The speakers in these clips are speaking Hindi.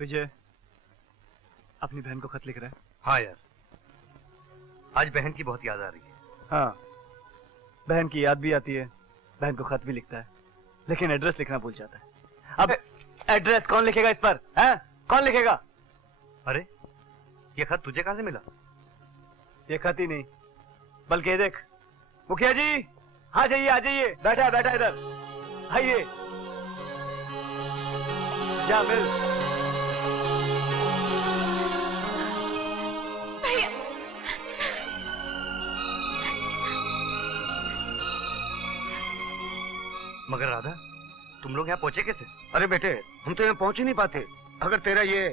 विजय अपनी बहन को खत लिख रहा है। हाँ यार, आज बहन की बहुत याद आ रही है। हाँ, बहन की याद भी आती है, बहन को खत भी लिखता है, लेकिन एड्रेस लिखना भूल जाता है। अब एड्रेस कौन लिखेगा इस पर? हैं? कौन लिखेगा? अरे ये खत तुझे कहां से मिला? ये खत ही नहीं, बल्कि ये देख। मुखिया जी, हाँ जाइए, आ जाइए, बैठा बैठा इधर आइए। जा मिल। भैया, मगर राधा, तुम लोग यहाँ पहुंचे कैसे? अरे बेटे, हम तो यहाँ पहुंच ही नहीं पाते अगर तेरा ये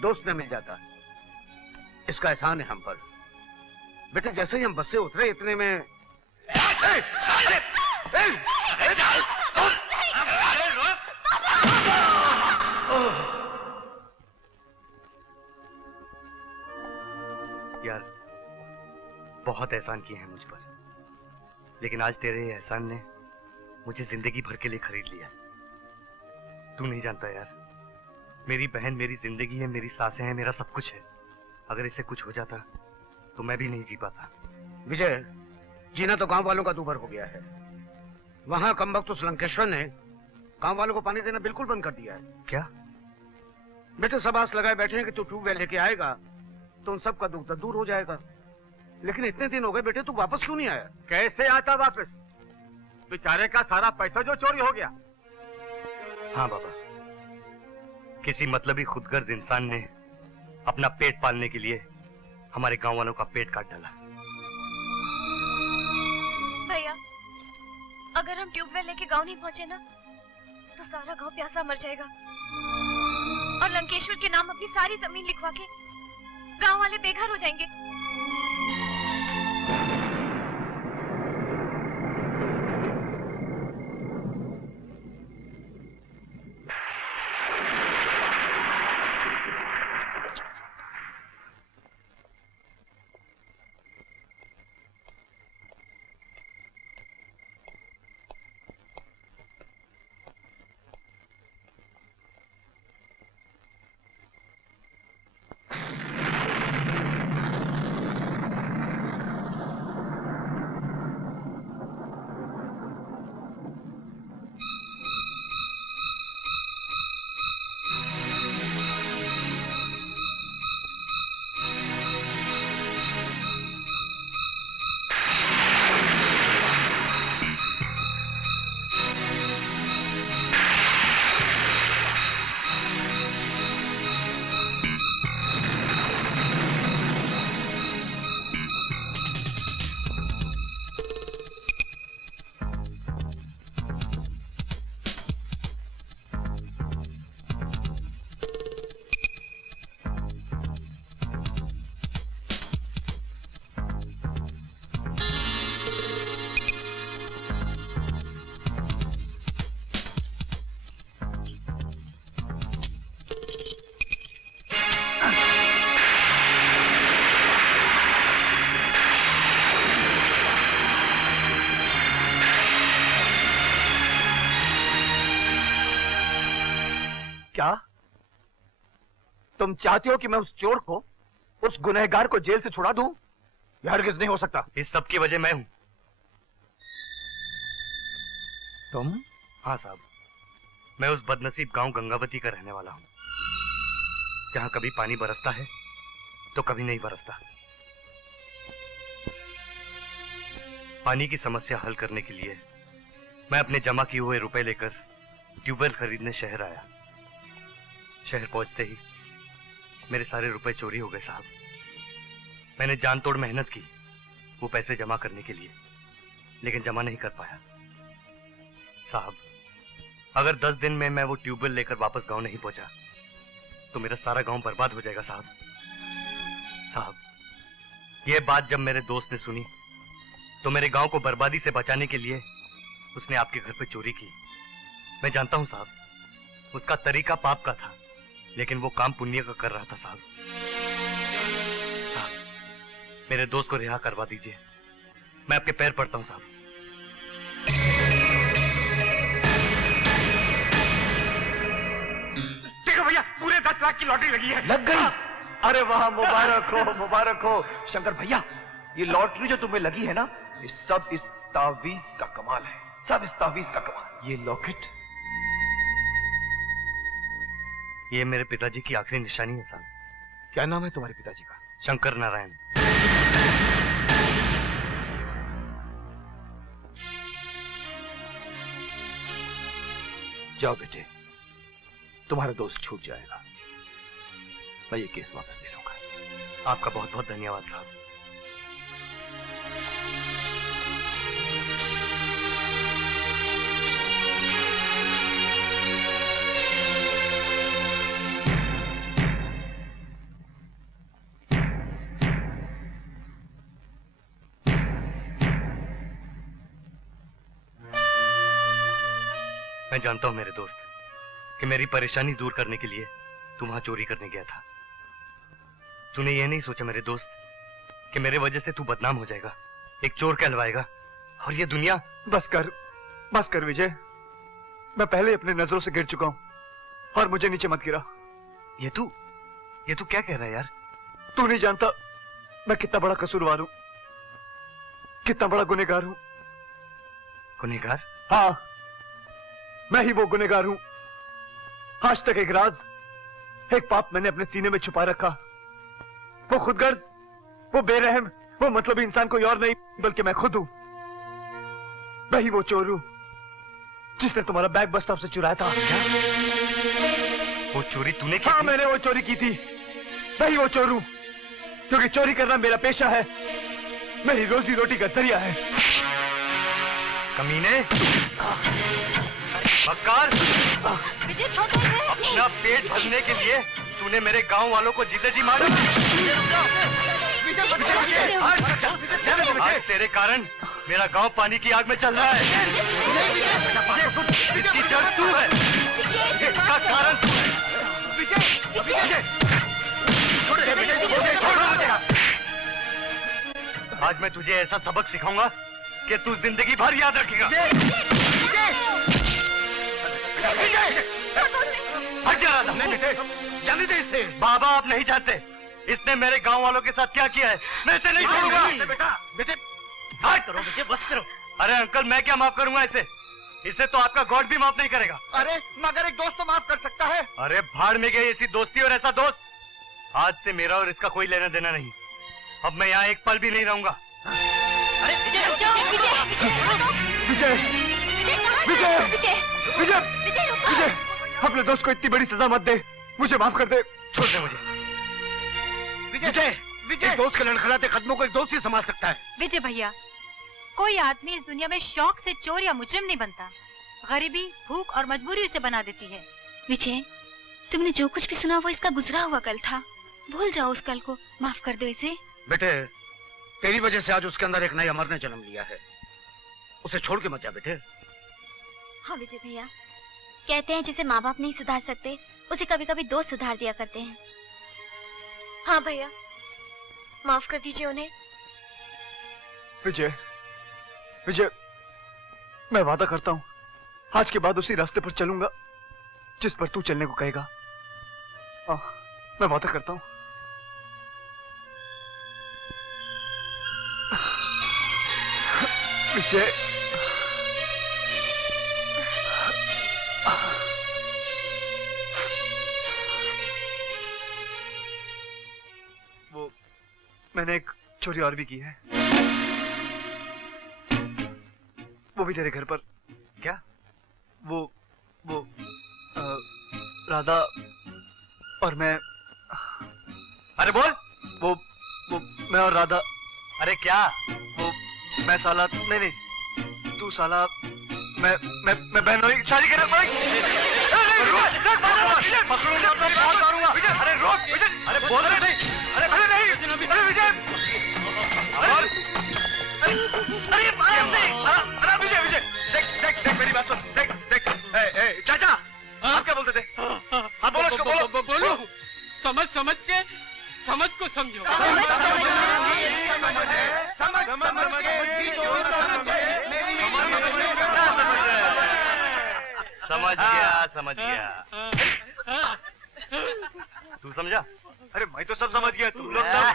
दोस्त न मिल जाता। इसका एहसान है हम पर। बेटे जैसे ही हम बस से उतरे इतने में यार बहुत एहसान किए हैं मुझ पर, लेकिन आज तेरे ये एहसान ने मुझे जिंदगी भर के लिए खरीद लिया। तू नहीं जानता यार, मेरी बहन मेरी जिंदगी है, मेरी सांसें हैं, मेरा सब कुछ है। अगर इसे कुछ हो जाता तो मैं भी नहीं जी पाता। विजय, जीना तो गांव वालों का दूभर हो गया है। वहां कमबख्त उस लंकेश्वर ने गांव वालों को पानी देना बिल्कुल बंद कर दिया है। क्या? बेटे सब आस लगाए बैठे हैं कि तू ट्यूबवेल लेके आएगा तो उन सब का दुख दूर हो जाएगा। लेकिन इतने दिन हो गए बेटे, तू वापस क्यों नहीं आया? कैसे आता वापस? बेचारे का सारा पैसा जो चोरी हो गया। हाँ बाबा, किसी मतलबी खुदगर्ज इंसान ने अपना पेट पालने के लिए हमारे गांव वालों का पेट काट डाला। भैया, अगर हम ट्यूबवेल लेके गांव नहीं पहुंचे ना, तो सारा गांव प्यासा मर जाएगा और लंकेश्वर के नाम अपनी सारी जमीन लिखवा के गांव वाले बेघर हो जाएंगे। क्या तुम चाहते हो कि मैं उस चोर को, उस गुनहगार को जेल से छुड़ा दूं? यह हरगिज़ नहीं हो सकता। इस सब की वजह मैं हूं। तुम? हाँ साहब, मैं उस बदनसीब गांव गंगावती का रहने वाला हूं, जहां कभी पानी बरसता है तो कभी नहीं बरसता। पानी की समस्या हल करने के लिए मैं अपने जमा किए हुए रुपए लेकर ट्यूबवेल खरीदने शहर आया। शहर पहुंचते ही मेरे सारे रुपए चोरी हो गए साहब। मैंने जान तोड़ मेहनत की वो पैसे जमा करने के लिए, लेकिन जमा नहीं कर पाया साहब। अगर 10 दिन में मैं वो ट्यूबवेल लेकर वापस गांव नहीं पहुंचा तो मेरा सारा गांव बर्बाद हो जाएगा साहब। साहब, ये बात जब मेरे दोस्त ने सुनी तो मेरे गांव को बर्बादी से बचाने के लिए उसने आपके घर पे चोरी की। मैं जानता हूं साहब, उसका तरीका पाप का था, लेकिन वो काम पुण्य का कर रहा था साहब। साहब, मेरे दोस्त को रिहा करवा दीजिए, मैं आपके पैर पड़ता हूं साहब। देखो भैया पूरे 10 लाख की लॉटरी लगी है। लग गई? अरे वाह, मुबारक हो, मुबारक हो। शंकर भैया, ये लॉटरी जो तुम्हें लगी है ना, ये सब इस तावीज का कमाल है, सब इस तावीज का कमाल। ये लॉकेट, ये मेरे पिताजी की आखिरी निशानी है साहब। क्या नाम है तुम्हारे पिताजी का? शंकर नारायण। जाओ बेटे, तुम्हारा दोस्त छूट जाएगा। मैं ये केस वापस ले लूंगा। आपका बहुत बहुत धन्यवाद साहब। मैं जानता हूं मेरे दोस्त कि मेरी परेशानी दूर करने के लिए तू वहां चोरी करने गया था। तूने ये नहीं सोचा मेरे दोस्त कि मेरे वजह से तू बदनाम हो जाएगा, एक चोर कहलवाएगा, और ये दुनिया। बस कर विजय, मैं पहले अपने नजरों से गिर चुका हूं और मुझे नीचे मत गिरा। ये तू क्या कह रहा है यार? तू नहीं जानता मैं कितना बड़ा कसूरवार हूं, कितना बड़ा गुनहगार हूं। गुनहगार? हाँ, मैं ही वो गुनहगार हूं। आज तक एक राज, एक पाप मैंने अपने सीने में छुपा रखा। वो खुदगर्ज, वो बेरहम, वो मतलबी इंसान कोई और नहीं बल्कि मैं खुद हूं। मैं ही वो चोर हूं जिसने तुम्हारा बैग बस स्टॉप से चुराया था। क्या? वो चोरी तूने की? हाँ, मैंने वो चोरी की थी। मैं ही वो चोर हूं क्योंकि चोरी करना मेरा पेशा है, मेरी रोजी रोटी का जरिया है। कमीने, मक्कार, विजय छोड़ दो इसे। अपना पेट भरने के लिए तूने मेरे गांव वालों को जीते जी मारा। आज तेरे कारण मेरा गांव पानी की आग में चल रहा है। इसकी जड़ तू है, इसका कारण तू है। आज मैं तुझे ऐसा सबक सिखाऊंगा कि तू जिंदगी भर याद रखेगा। हट जा राधा। नहीं बेटे, जाने दे इसे। बाबा आप नहीं जानते इसने मेरे गांव वालों के साथ क्या किया है। मैं इसे नहीं छोड़ूंगा। बेटे बस करो मुझे, बस करो। अरे अंकल, मैं क्या माफ करूंगा इसे? इसे तो आपका गॉड भी माफ नहीं करेगा। अरे मगर एक दोस्त तो माफ कर सकता है। अरे भाड़ में गई ऐसी दोस्ती और ऐसा दोस्त। आज से मेरा और इसका कोई लेना देना नहीं। अब मैं यहाँ एक पल भी नहीं रहूंगा। अरे विजय, विजय, विजय, विजय, रुको। विजय, अपने दोस्त को इतनी बड़ी सजा मत दे, मुझे माफ कर दे। छोड़ दे मुझे। विजय, एक दोस्त के लड़खड़ाते कदमों को एक दोस्त ही संभाल सकता है। विजय भैया, कोई आदमी इस दुनिया में शौक से चोर या मुजरिम नहीं बनता। गरीबी, भूख और मजबूरी उसे बना देती है। विजय, तुमने जो कुछ भी सुना वो इसका गुजरा हुआ कल था। भूल जाओ उस कल को, माफ कर दो इसे। बेटे, तेरी वजह से आज उसके अंदर एक नए अमर ने जन्म लिया है। उसे छोड़ के मत जा बेटे। हाँ विजय भैया, कहते हैं जिसे माँ बाप नहीं सुधार सकते उसे कभी कभी दोस्त सुधार दिया करते हैं। हाँ भैया, माफ कर दीजिए उन्हें। विजय, विजय, मैं वादा करता हूँ आज के बाद उसी रास्ते पर चलूंगा जिस पर तू चलने को कहेगा। मैं वादा करता हूँ। विजय, वो मैंने एक चोरी और भी की है, वो भी तेरे घर पर। क्या? वो राधा और मैं। अरे बोल। वो मैं और राधा। अरे क्या? वो मैं साला नहीं, तू साला मैं बहन और शादी कर रहा। अरे रोक विजय। अरे बोल रहे नहीं। अरे नहीं, अरे विजय। अरे विजय, देख मेरी बात सुन। देख चाचा, आप क्या बोलते थे? आप बोलो उसको, बोलो। समझ के समझ को समझो। समझ गया। तू समझा? अरे मैं तो सब समझ गया, तुम लोग सब।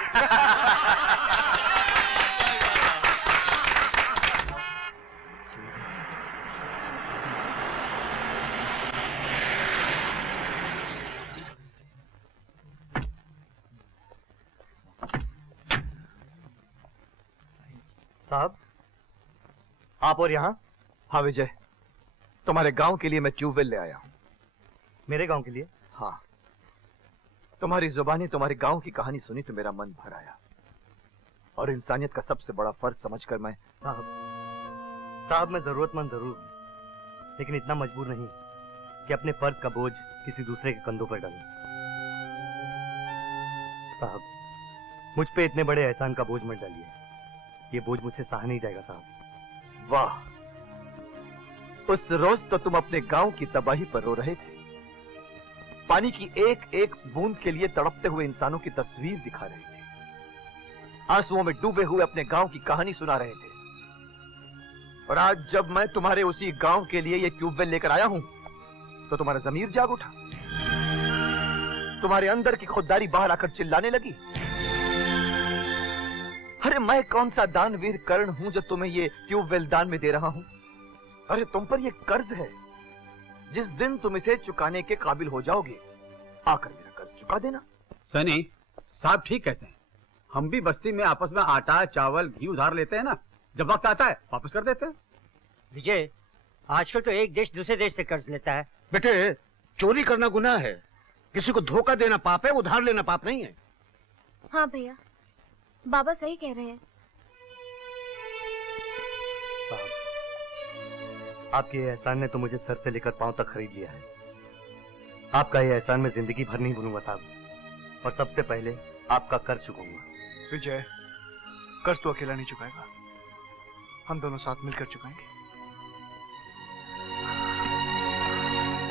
साहब, आप और यहाँ? हाँ विजय, तुम्हारे गांव के लिए मैं ट्यूबवेल ले आया हूँ। मेरे गांव के लिए? हाँ, तुम्हारी जुबानी तुम्हारे गांव की कहानी सुनी तो मेरा मन भर आया, और इंसानियत का सबसे बड़ा फर्ज समझकर मैं साहब मैं जरूरतमंद जरूर, लेकिन इतना मजबूर नहीं कि अपने फर्ज का बोझ किसी दूसरे के कंधों पर डालूं। साहब, मुझ पे इतने बड़े एहसान का बोझ मत डालिए, ये बोझ मुझसे सहा नहीं जाएगा साहब। वाह, उस रोज तो तुम अपने गांव की तबाही पर रो रहे थे, पानी की एक एक बूंद के लिए तड़पते हुए इंसानों की तस्वीर दिखा रहे थे, आंसुओं में डूबे हुए अपने गांव की कहानी सुना रहे थे। और आज जब मैं तुम्हारे उसी गांव के लिए ये ट्यूबवेल लेकर आया हूं, तो तुम्हारा जमीर जाग उठा, तुम्हारे अंदर की खुददारी बाहर आकर चिल्लाने लगी। अरे मैं कौन सा दानवीर कर्ण हूं जो तुम्हें ये ट्यूबवेल दान में दे रहा हूं? अरे तुम पर ये कर्ज है, जिस दिन तुम इसे चुकाने के काबिल हो जाओगे, आकर मेरा कर्ज चुका देना। सनी साहब ठीक कहते हैं, हम भी बस्ती में आपस में आटा चावल घी उधार लेते हैं ना, जब वक्त आता है वापस कर देते हैं। विजय, आजकल तो एक देश दूसरे देश से कर्ज लेता है। बेटे, चोरी करना गुनाह है, किसी को धोखा देना पाप है, उधार लेना पाप नहीं है। हाँ भैया, बाबा सही कह रहे हैं। साहब, आपके ये एहसान ने तो मुझे सर से लेकर पांव तक खरीद लिया है। आपका ये एहसान मैं जिंदगी भर नहीं भूलूंगा साहब, और सबसे पहले आपका कर्ज चुकाऊंगा। विजय, कर्ज तो अकेला नहीं चुकाएगा, हम दोनों साथ मिलकर चुकाएंगे।